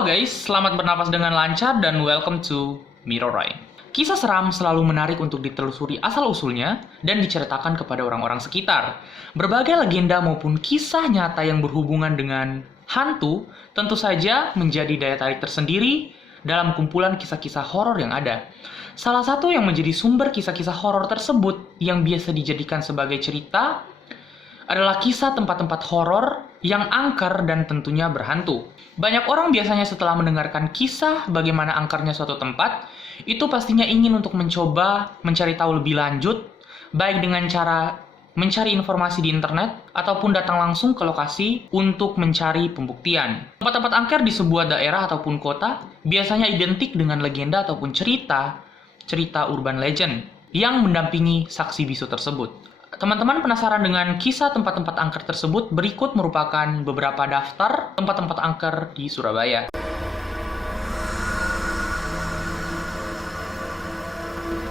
Halo guys, selamat bernapas dengan lancar dan welcome to Mirror Rain. Kisah seram selalu menarik untuk ditelusuri asal-usulnya dan diceritakan kepada orang-orang sekitar. Berbagai legenda maupun kisah nyata yang berhubungan dengan hantu tentu saja menjadi daya tarik tersendiri dalam kumpulan kisah-kisah horor yang ada. Salah satu yang menjadi sumber kisah-kisah horor tersebut yang biasa dijadikan sebagai cerita adalah kisah tempat-tempat horor yang angker dan tentunya berhantu. Banyak orang biasanya setelah mendengarkan kisah bagaimana angkernya suatu tempat, itu pastinya ingin untuk mencoba mencari tahu lebih lanjut, baik dengan cara mencari informasi di internet ataupun datang langsung ke lokasi untuk mencari pembuktian. Tempat-tempat angker di sebuah daerah ataupun kota biasanya identik dengan legenda ataupun cerita urban legend yang mendampingi saksi bisu tersebut. Teman-teman penasaran dengan kisah tempat-tempat angker tersebut? Berikut merupakan beberapa daftar tempat-tempat angker di Surabaya.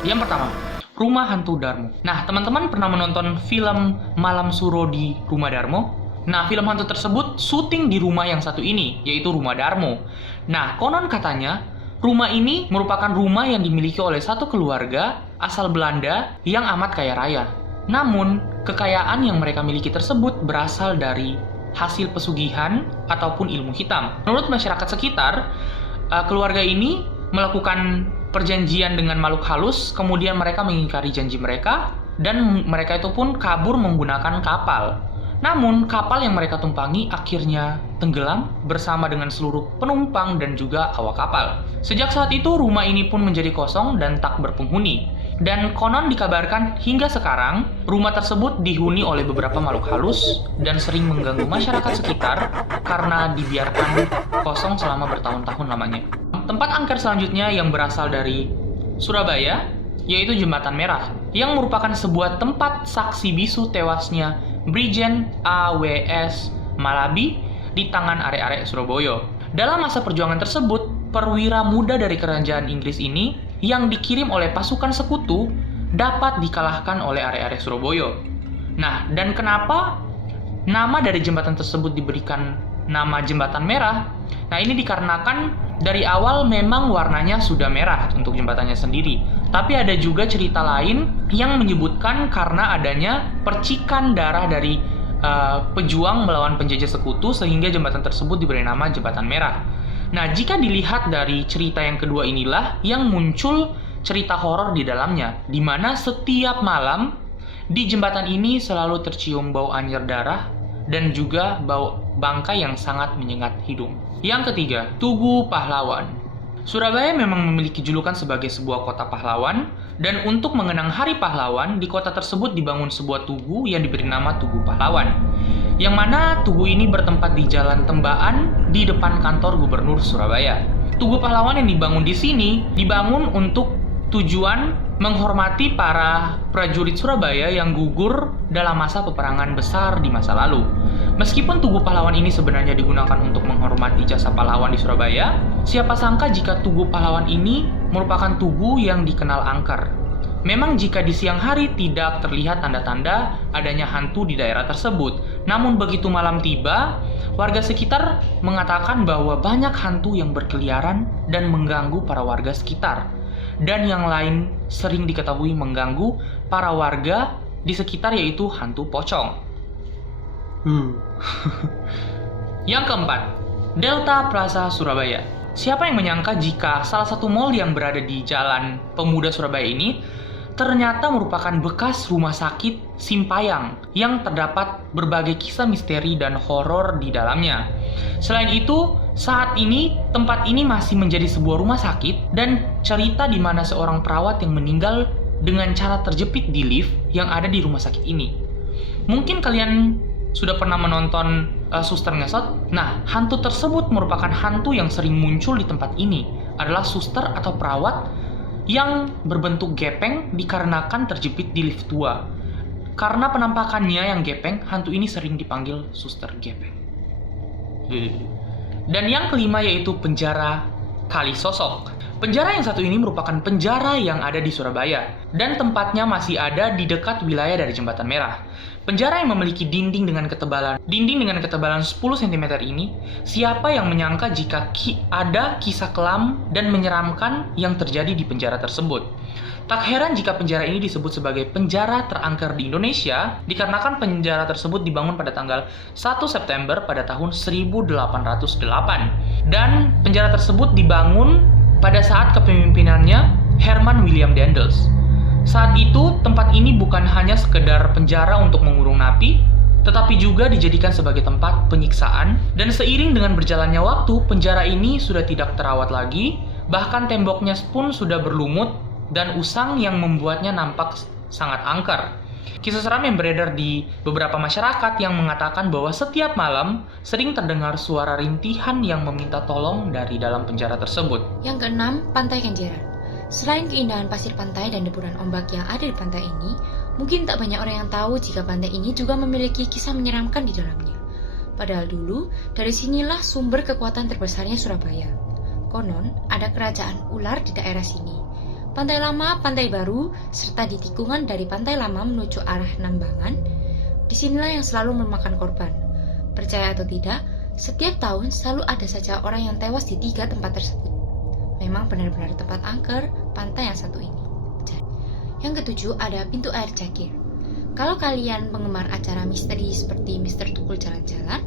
Yang pertama, Rumah Hantu Darmo. Nah, teman-teman pernah menonton film Malam Suro di Rumah Darmo? Nah, film hantu tersebut syuting di rumah yang satu ini, yaitu Rumah Darmo. Nah, konon katanya, rumah ini merupakan rumah yang dimiliki oleh satu keluarga asal Belanda yang amat kaya raya. Namun, kekayaan yang mereka miliki tersebut berasal dari hasil pesugihan ataupun ilmu hitam. Menurut masyarakat sekitar, keluarga ini melakukan perjanjian dengan makhluk halus, kemudian mereka mengingkari janji mereka, dan mereka itu pun kabur menggunakan kapal. Namun, kapal yang mereka tumpangi akhirnya tenggelam bersama dengan seluruh penumpang dan juga awak kapal. Sejak saat itu, rumah ini pun menjadi kosong dan tak berpenghuni. Dan konon dikabarkan hingga sekarang, rumah tersebut dihuni oleh beberapa makhluk halus dan sering mengganggu masyarakat sekitar karena dibiarkan kosong selama bertahun-tahun lamanya. Tempat angker selanjutnya yang berasal dari Surabaya, yaitu Jembatan Merah, yang merupakan sebuah tempat saksi bisu tewasnya Brigjen A.W.S. Malabi di tangan arek-arek Surabaya. Dalam masa perjuangan tersebut, perwira muda dari kerajaan Inggris ini yang dikirim oleh pasukan sekutu dapat dikalahkan oleh arek-arek Surabaya. Nah, dan kenapa nama dari jembatan tersebut diberikan nama Jembatan Merah? Nah, ini dikarenakan dari awal memang warnanya sudah merah untuk jembatannya sendiri. Tapi ada juga cerita lain yang menyebutkan karena adanya percikan darah dari pejuang melawan penjajah sekutu sehingga jembatan tersebut diberi nama Jembatan Merah. Nah, jika dilihat dari cerita yang kedua inilah yang muncul cerita horor di dalamnya, di mana setiap malam di jembatan ini selalu tercium bau anyir darah dan juga bau bangkai yang sangat menyengat hidung. Yang ketiga, Tugu Pahlawan. Surabaya memang memiliki julukan sebagai sebuah kota pahlawan, dan untuk mengenang Hari Pahlawan, di kota tersebut dibangun sebuah tugu yang diberi nama Tugu Pahlawan. Yang mana tugu ini bertempat di Jalan Tembaan di depan kantor Gubernur Surabaya. Tugu Pahlawan yang dibangun di sini dibangun untuk tujuan menghormati para prajurit Surabaya yang gugur dalam masa peperangan besar di masa lalu. Meskipun Tugu Pahlawan ini sebenarnya digunakan untuk menghormati jasa pahlawan di Surabaya, siapa sangka jika Tugu Pahlawan ini merupakan tugu yang dikenal angker. Memang jika di siang hari tidak terlihat tanda-tanda adanya hantu di daerah tersebut. Namun begitu malam tiba, warga sekitar mengatakan bahwa banyak hantu yang berkeliaran dan mengganggu para warga sekitar. Dan yang lain sering diketahui mengganggu para warga di sekitar, yaitu hantu pocong. Yang keempat, Delta Plaza Surabaya. Siapa yang menyangka jika salah satu mal yang berada di Jalan Pemuda Surabaya ini ternyata merupakan bekas rumah sakit Simpayang yang terdapat berbagai kisah misteri dan horor di dalamnya. Selain itu, saat ini tempat ini masih menjadi sebuah rumah sakit dan cerita di mana seorang perawat yang meninggal dengan cara terjepit di lift yang ada di rumah sakit ini. Mungkin kalian sudah pernah menonton Suster Ngesot? Nah, hantu tersebut merupakan hantu yang sering muncul di tempat ini. Adalah suster atau perawat yang berbentuk gepeng dikarenakan terjepit di lift tua. Karena penampakannya yang gepeng, hantu ini sering dipanggil suster gepeng. Dan yang kelima yaitu penjara Kalisosok. Penjara yang satu ini merupakan penjara yang ada di Surabaya, dan tempatnya masih ada di dekat wilayah dari Jembatan Merah. Penjara yang memiliki dinding dengan ketebalan 10 cm ini, siapa yang menyangka jika ada kisah kelam dan menyeramkan yang terjadi di penjara tersebut. Tak heran jika penjara ini disebut sebagai penjara terangker di Indonesia, dikarenakan penjara tersebut dibangun pada tanggal 1 September pada tahun 1808. Dan penjara tersebut dibangun pada saat kepemimpinannya Herman William Daendels. Saat itu, tempat ini bukan hanya sekedar penjara untuk mengurung napi, tetapi juga dijadikan sebagai tempat penyiksaan. Dan seiring dengan berjalannya waktu, penjara ini sudah tidak terawat lagi, bahkan temboknya pun sudah berlumut dan usang yang membuatnya nampak sangat angker. Kisah seram yang beredar di beberapa masyarakat yang mengatakan bahwa setiap malam sering terdengar suara rintihan yang meminta tolong dari dalam penjara tersebut. Yang keenam, Pantai Kenjeran. Selain keindahan pasir pantai dan deburan ombak yang ada di pantai ini, mungkin tak banyak orang yang tahu jika pantai ini juga memiliki kisah menyeramkan di dalamnya. Padahal dulu, dari sinilah sumber kekuatan terbesarnya Surabaya. Konon, ada kerajaan ular di daerah sini. Pantai Lama, Pantai Baru, serta di tikungan dari Pantai Lama menuju arah Nambangan, disinilah yang selalu memakan korban. Percaya atau tidak, setiap tahun selalu ada saja orang yang tewas di 3 tempat tersebut. Memang benar-benar tempat angker pantai yang satu ini. Yang ketujuh ada Pintu Air Cakir. Kalau kalian penggemar acara misteri seperti Mr. Tukul Jalan-Jalan,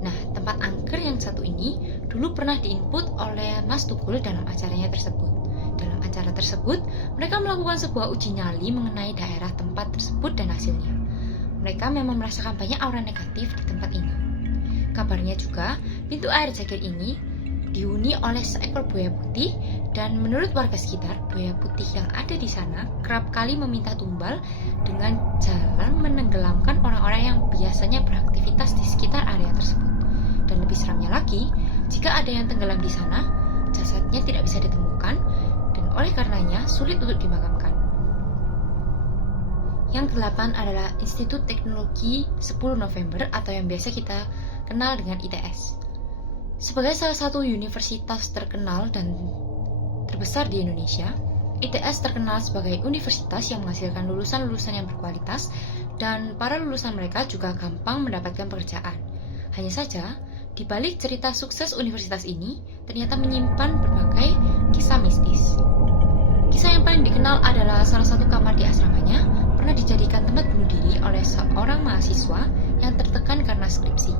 nah tempat angker yang satu ini dulu pernah diinput oleh Mas Tukul dalam acaranya tersebut. Dalam acara tersebut, mereka melakukan sebuah uji nyali mengenai daerah tempat tersebut dan hasilnya. Mereka memang merasakan banyak aura negatif di tempat ini. Kabarnya juga, pintu air Cakir ini dihuni oleh seekor buaya putih dan menurut warga sekitar, buaya putih yang ada di sana kerap kali meminta tumbal dengan jalan menenggelamkan orang-orang yang biasanya beraktivitas di sekitar area tersebut. Dan lebih seramnya lagi, jika ada yang tenggelam di sana, jasadnya tidak bisa ditemukan dan oleh karenanya sulit untuk dimakamkan. Yang ke-8 adalah Institut Teknologi 10 November atau yang biasa kita kenal dengan ITS. Sebagai salah satu universitas terkenal dan terbesar di Indonesia, ITS terkenal sebagai universitas yang menghasilkan lulusan-lulusan yang berkualitas dan para lulusan mereka juga gampang mendapatkan pekerjaan. Hanya saja, di balik cerita sukses universitas ini ternyata menyimpan berbagai kisah mistis. Kisah yang paling dikenal adalah salah satu kamar di asramanya pernah dijadikan tempat bunuh diri oleh seorang mahasiswa yang tertekan karena skripsi.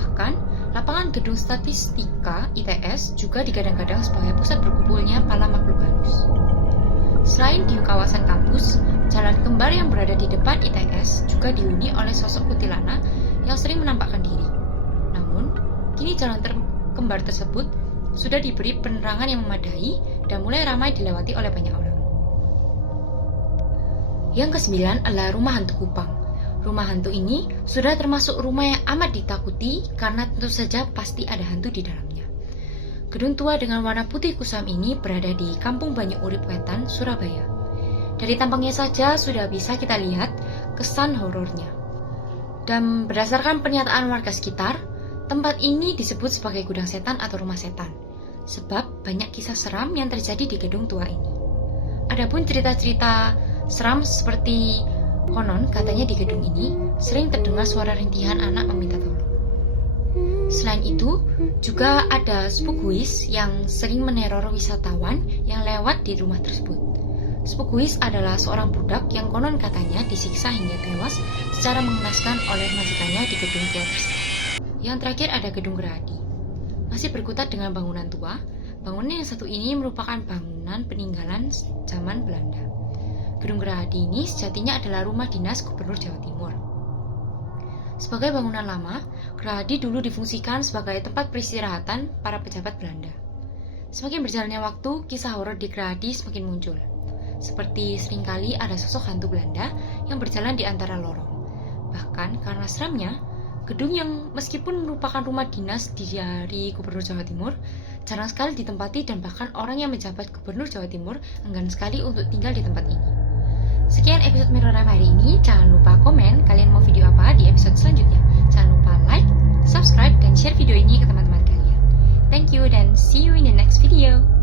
Bahkan, lapangan gedung statistika ITS juga digadang-gadang sebagai pusat berkumpulnya para makhluk halus. Selain di kawasan kampus, jalan kembar yang berada di depan ITS juga dihuni oleh sosok kuntilanak yang sering menampakkan diri. Namun, kini jalan kembar tersebut sudah diberi penerangan yang memadai dan mulai ramai dilewati oleh banyak orang. Yang ke-9 adalah Rumah Hantu Kupang. Rumah hantu ini sudah termasuk rumah yang amat ditakuti karena tentu saja pasti ada hantu di dalamnya. Gedung tua dengan warna putih kusam ini berada di Kampung Banyu Urip Wetan, Surabaya. Dari tampangnya saja sudah bisa kita lihat kesan horornya. Dan berdasarkan pernyataan warga sekitar, tempat ini disebut sebagai gudang setan atau rumah setan, sebab banyak kisah seram yang terjadi di gedung tua ini. Adapun cerita-cerita seram seperti konon katanya di gedung ini sering terdengar suara rintihan anak meminta tolong. Selain itu, juga ada Spookwis yang sering meneror wisatawan yang lewat di rumah tersebut. Spookwis adalah seorang budak yang konon katanya disiksa hingga tewas secara mengenaskan oleh majikannya di gedung tua tersebut. Yang terakhir ada Gedung Gerahadi. Masih berkutat dengan bangunan tua, bangunan yang satu ini merupakan bangunan peninggalan zaman Belanda. Gedung Gerahadi ini sejatinya adalah rumah dinas Gubernur Jawa Timur. Sebagai bangunan lama, Gerahadi dulu difungsikan sebagai tempat peristirahatan para pejabat Belanda. Semakin berjalannya waktu, kisah horor di Gerahadi semakin muncul. Seperti seringkali ada sosok hantu Belanda yang berjalan di antara lorong. Bahkan karena seramnya, gedung yang meskipun merupakan rumah dinas dari Gubernur Jawa Timur, jarang sekali ditempati dan bahkan orang yang menjabat Gubernur Jawa Timur enggan sekali untuk tinggal di tempat ini. Sekian episode Mirror Time hari ini. Jangan lupa komen kalian mau video apa di episode selanjutnya. Jangan lupa like, subscribe, dan share video ini ke teman-teman kalian. Thank you dan see you in the next video.